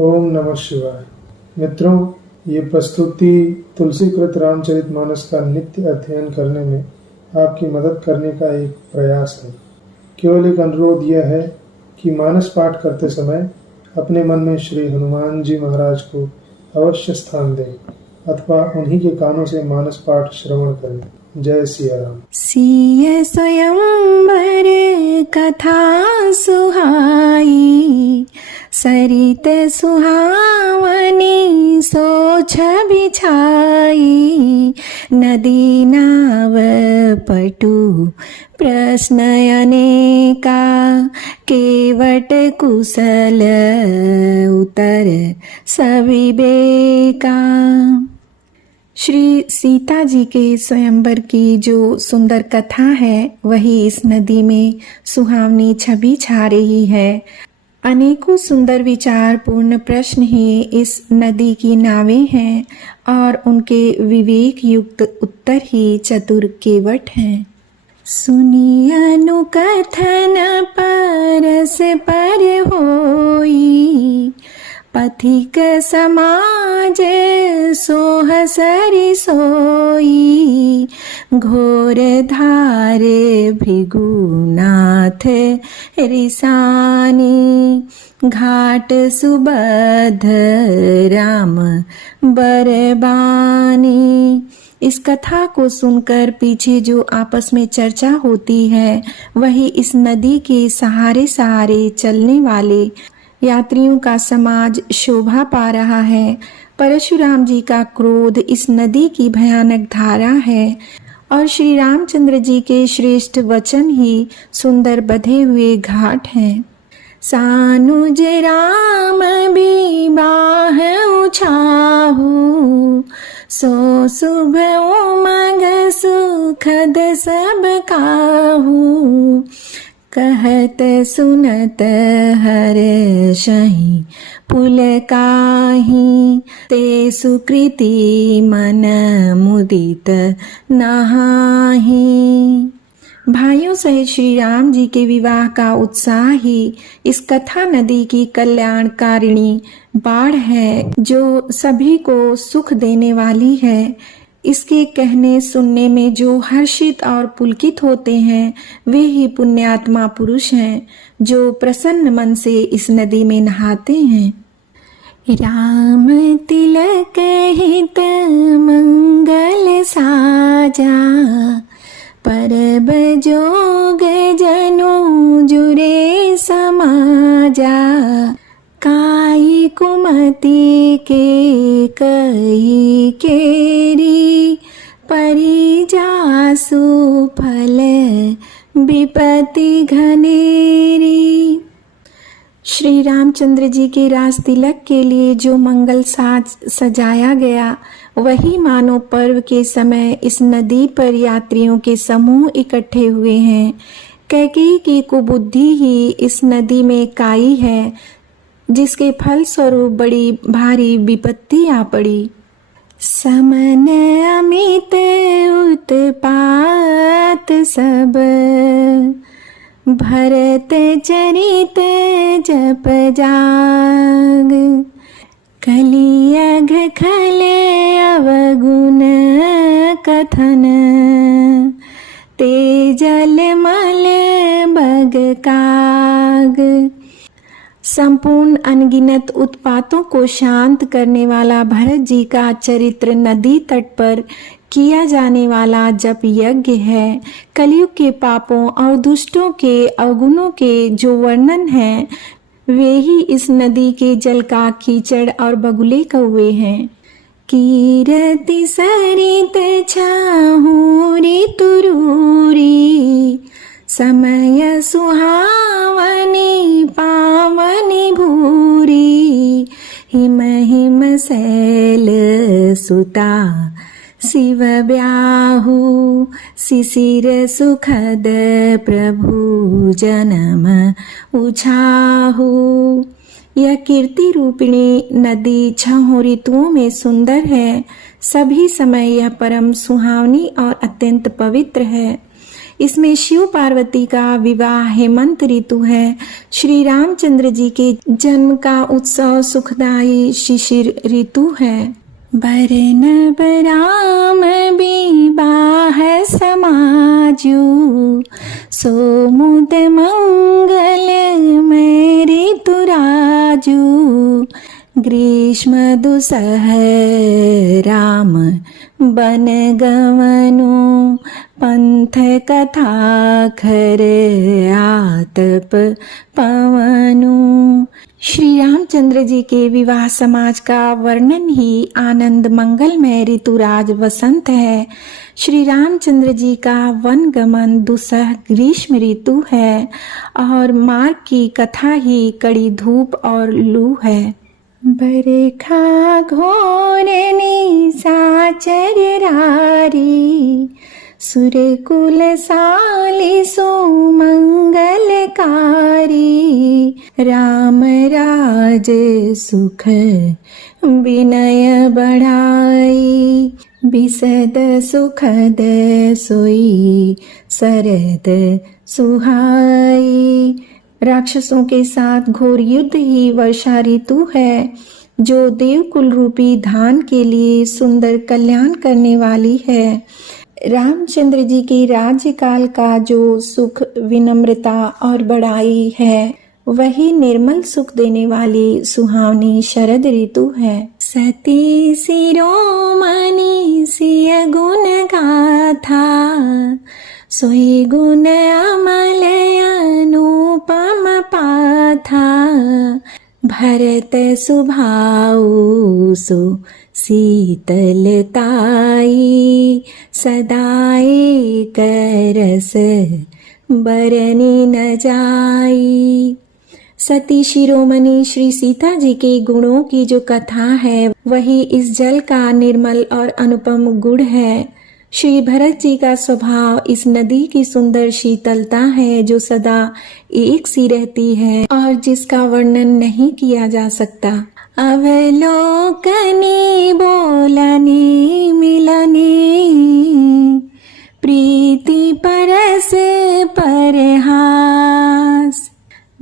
ओम नमः शिवाय। मित्रों, ये प्रस्तुति तुलसीकृत रामचरितमानस का नित्य अध्ययन करने में आपकी मदद करने का एक प्रयास है। केवल एक अनुरोध यह है कि मानस पाठ करते समय अपने मन में श्री हनुमान जी महाराज को अवश्य स्थान दें अथवा उन्हीं के कानों से मानस पाठ श्रवण करें। जय सिया राम। सिय स्वयंवर कथा सुहाई, सरित सुहावनी सोछ बिछाई। नदी नाव पटु प्रश्न अनेका, केवट कुशल उत्तर सविवेका। श्री सीता जी के स्वयंवर की जो सुंदर कथा है वही इस नदी में सुहावनी छवि छा रही है। अनेकों सुंदर विचार पूर्ण प्रश्न ही इस नदी की नावें हैं और उनके विवेक युक्त उत्तर ही चतुर केवट हैं। सुनी अनुकथन परस पर होई, पथिक समाज सोह सरि सोई। घोर धार भृगुनाथ रिसानी, घाट सुबध राम बरबानी। इस कथा को सुनकर पीछे जो आपस में चर्चा होती है वही इस नदी के सहारे सहारे चलने वाले यात्रियों का समाज शोभा पा रहा है। परशुराम जी का क्रोध इस नदी की भयानक धारा है और श्री रामचंद्र जी के श्रेष्ठ वचन ही सुंदर बधे हुए घाट हैं। सानुज राम विवाह उछाहु, सो शुभ उमंग सुखद सब काहू। कहत सुनत हर्षहि पुलकाहि, ते सुकृति मन मुदित नहाहि। भाइयों सहित श्री राम जी के विवाह का उत्साह ही इस कथा नदी की कल्याणकारिणी बाढ़ है जो सभी को सुख देने वाली है। इसके कहने सुनने में जो हर्षित और पुलकित होते हैं वे ही पुण्यात्मा पुरुष हैं जो प्रसन्न मन से इस नदी में नहाते हैं। राम तिलक हित मंगल साजा, परब जोग जनु जुरे समाजा। काई कुमति के कई केरी, परिजासु फल विपत्ति घनेरी। श्री रामचंद्र जी के राज तिलक के लिए जो मंगल साज सजाया गया वही मानो पर्व के समय इस नदी पर यात्रियों के समूह इकट्ठे हुए हैं। कैकेयी की कुबुद्धि ही इस नदी में काई है जिसके फल स्वरूप बड़ी भारी विपत्ति आ पड़ी। समन अमित उत्पात सब, भरत चरित जप जाग। कलियघ खल अवगुण कथन, तेजल मल बग काग। संपूर्ण अनगिनत उत्पातों को शांत करने वाला भरत जी का चरित्र नदी तट पर किया जाने वाला जप यज्ञ है। कलयुग के पापों और दुष्टों के अवगुणों के जो वर्णन है वे ही इस नदी के जल का कीचड़ और बगुले कौवे हैं। कीरति सरित छाहूरी तुरूरी, समय सुहावनी पावनी भूरी। हिम हिम शैल सुता शिव ब्याहु, शिशिर सुखद प्रभु जन्म उछाहु। यह कीर्ति रूपिणी नदी 6 ऋतुओं में सुंदर है। सभी समय यह परम सुहावनी और अत्यंत पवित्र है। इसमें शिव पार्वती का विवाह हेमंत ऋतु है। श्री रामचंद्र जी के जन्म का उत्सव सुखदायी शिशिर ऋतु है। बरन बराम विवाह समाजू, सोमुद मंगल में ऋतुराजू। ग्रीष्म दुसह राम बन गमनु, पंथ कथा खर आतप पवनु। श्री रामचंद्र जी के विवाह समाज का वर्णन ही आनंद मंगलमय ऋतुराज वसंत है। श्री रामचंद्र जी का वन गमन दुसह ग्रीष्म ऋतु है और मार्ग की कथा ही कड़ी धूप और लू है। बरखा घोर निशाचर रारी, सुरकुल साली सुमंगलकारी। राम राज सुख विनय बढ़ाई, बिसद सुखद सोई सरद सुहाई। राक्षसों के साथ घोर युद्ध ही वर्षा ऋतु है, जो देवकुल रूपी धान के लिए सुंदर कल्याण करने वाली है। रामचंद्र जी के राज्यकाल का जो सुख, विनम्रता और बड़ाई है, वही निर्मल सुख देने वाली सुहावनी शरद ऋतु है। सती शिरोमणि सिय गुण गाथा, सोई गुण अमल अनुपम पाथा। भरत सुभाऊ सो शीतलताई, सदाई करस बरनी न जाई। सती शिरोमणि श्री सीता जी के गुणों की जो कथा है, वही इस जल का निर्मल और अनुपम गुण है। श्री भरत जी का स्वभाव इस नदी की सुंदर शीतलता है, जो सदा एक सी रहती है और जिसका वर्णन नहीं किया जा सकता। अवलोकनी बोलनी मिलनी, प्रीति परस परहास।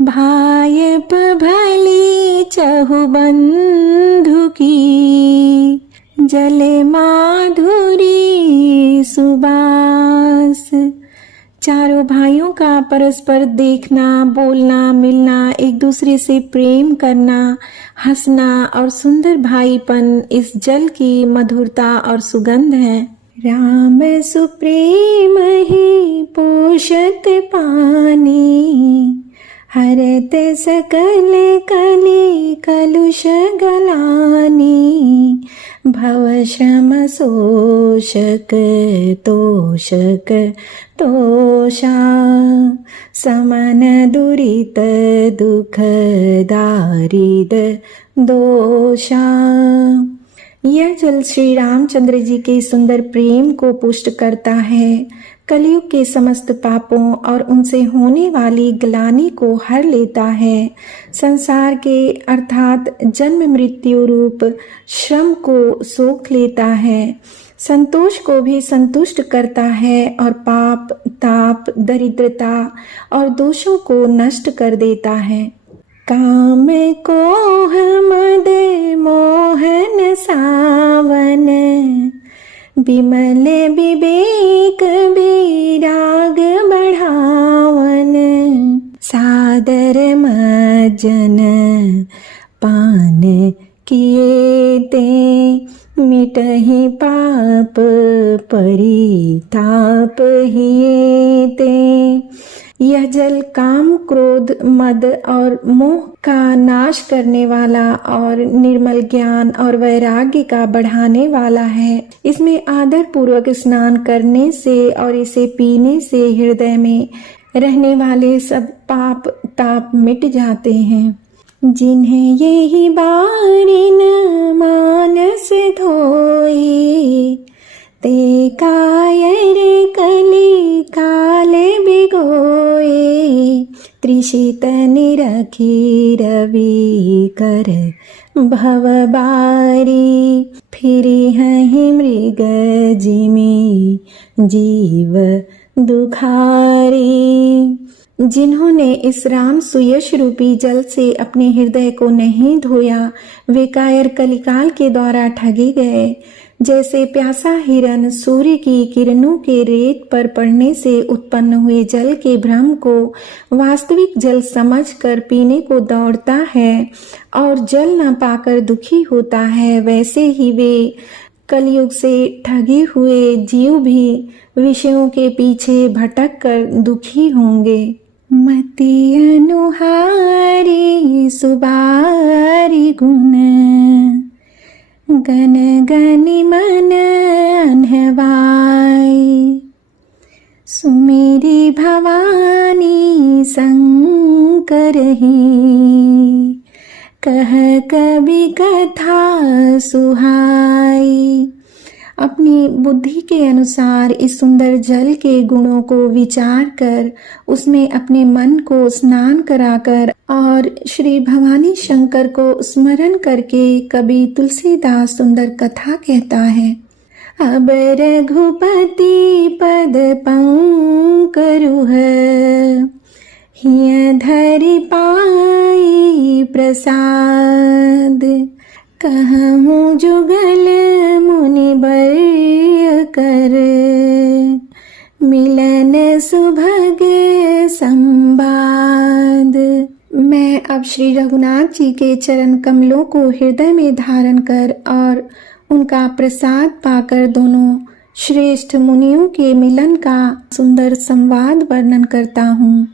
भायप भली चहु बंधु की, जले माधुरी सुबास। चारों भाइयों का परस्पर देखना, बोलना, मिलना, एक दूसरे से प्रेम करना, हंसना और सुंदर भाईपन इस जल की मधुरता और सुगंध है। राम सुप्रेम ही पोषत पानी, हरत सकल कली कलुष गलानी। भव शम शोषक तोषक तोषा, समन दुरित दुख दारिद दोषा। यह जल श्री रामचंद्र जी के सुंदर प्रेम को पुष्ट करता है, कलयुग के समस्त पापों और उनसे होने वाली ग्लानि को हर लेता है, संसार के अर्थात जन्म मृत्यु रूप श्रम को सोख लेता है, संतोष को भी संतुष्ट करता है और पाप, ताप, दरिद्रता और दोषों को नष्ट कर देता है। काम कोह मद मोहन सावन, बिमल विवेक विराग बढ़ावन। सादर मज्जन पान किए ते, मिटहि पाप परिताप हिए ते। यह जल काम, क्रोध, मद और मोह का नाश करने वाला और निर्मल ज्ञान और वैराग्य का बढ़ाने वाला है। इसमें आदर पूर्वक स्नान करने से और इसे पीने से हृदय में रहने वाले सब पाप ताप मिट जाते हैं। जिन्हें यही बारिन मानस धोई, ते कायर कली काले बिगोए। त्रिशित निरखी रवि कर भवबारी फिरी हैं मृग जिमी जीव दुखारी। जिन्होंने इस राम सुयश रूपी जल से अपने हृदय को नहीं धोया वे कायर कलिकाल के द्वारा ठगे गए। जैसे प्यासा हिरन सूर्य की किरणों के रेत पर पड़ने से उत्पन्न हुए जल के भ्रम को वास्तविक जल समझकर पीने को दौड़ता है और जल न पाकर दुखी होता है, वैसे ही वे कलयुग से ठगे हुए जीव भी विषयों के पीछे भटक कर दुखी होंगे। मति अनुहारी सुबारी गुण गन गनि मन अनहवाई। सुमेरी भवानी शंकर ही कह कवि कथा सुहाई। अपनी बुद्धि के अनुसार इस सुंदर जल के गुणों को विचार कर उसमें अपने मन को स्नान कराकर और श्री भवानी शंकर को स्मरण करके कवि तुलसीदास सुंदर कथा कहता है। अब रघुपति पद पंकरुह हिय धरि पाई प्रसाद। कहूँ जुगल मुनि बर कर मिलन सुभग संवाद। मैं अब श्री रघुनाथ जी के चरण कमलों को हृदय में धारण कर और उनका प्रसाद पाकर दोनों श्रेष्ठ मुनियों के मिलन का सुंदर संवाद वर्णन करता हूँ।